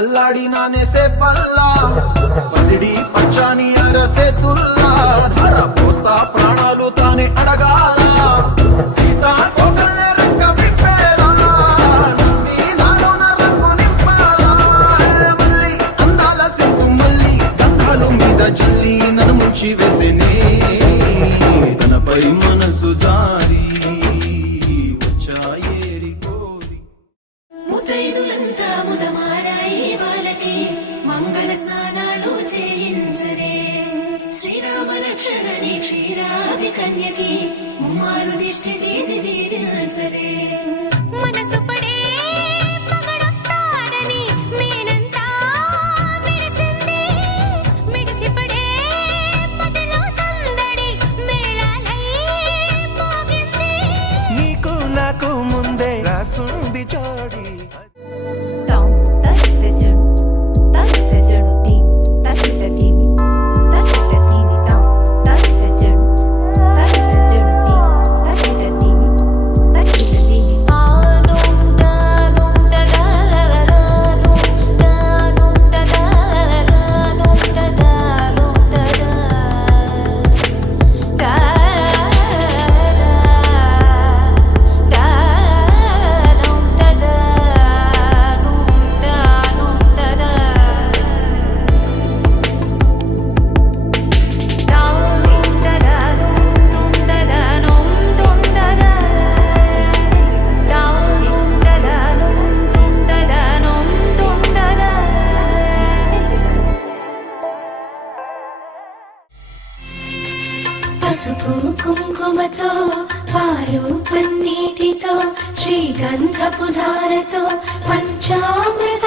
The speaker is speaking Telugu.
అల్లాడినానేసే పల్లా పసిడి పచ్చాని అరసేతుల్లా ధర పోస్తా ప్రాణాలు తానే అడగాల సీతా కోకల్లే రెక్క విప్పేలా నవ్వి నాలోన రంగు నింపాలా మళ్ళీ అందాల సిగ్గు మళ్ళీ గంధాలు మీద జల్లి నన్ను ముంచి వేసేనే తనపై మనసు జారి వచ్చాయేరి కోరి ముతైదులంతా ముదమారాయి వాళ్ళకి మంగళ స్నానాలు చేయించరే శ్రీరామ రక్షణని క్షీరాది కన్యకి ముమ్మారు దిష్టి తీసి దీవించరే మనసు పడే మగడొస్తాడని మేనంతా మెరిసింది మిడిసిపడే మదిలో సందడి మేళాలై మోగింది నీకు నాకు ముందే రాసుంది జోడి పసుపు కుంకుమతో పాలు పన్నీటితో శ్రీగంధపు ధారతో పంచామృత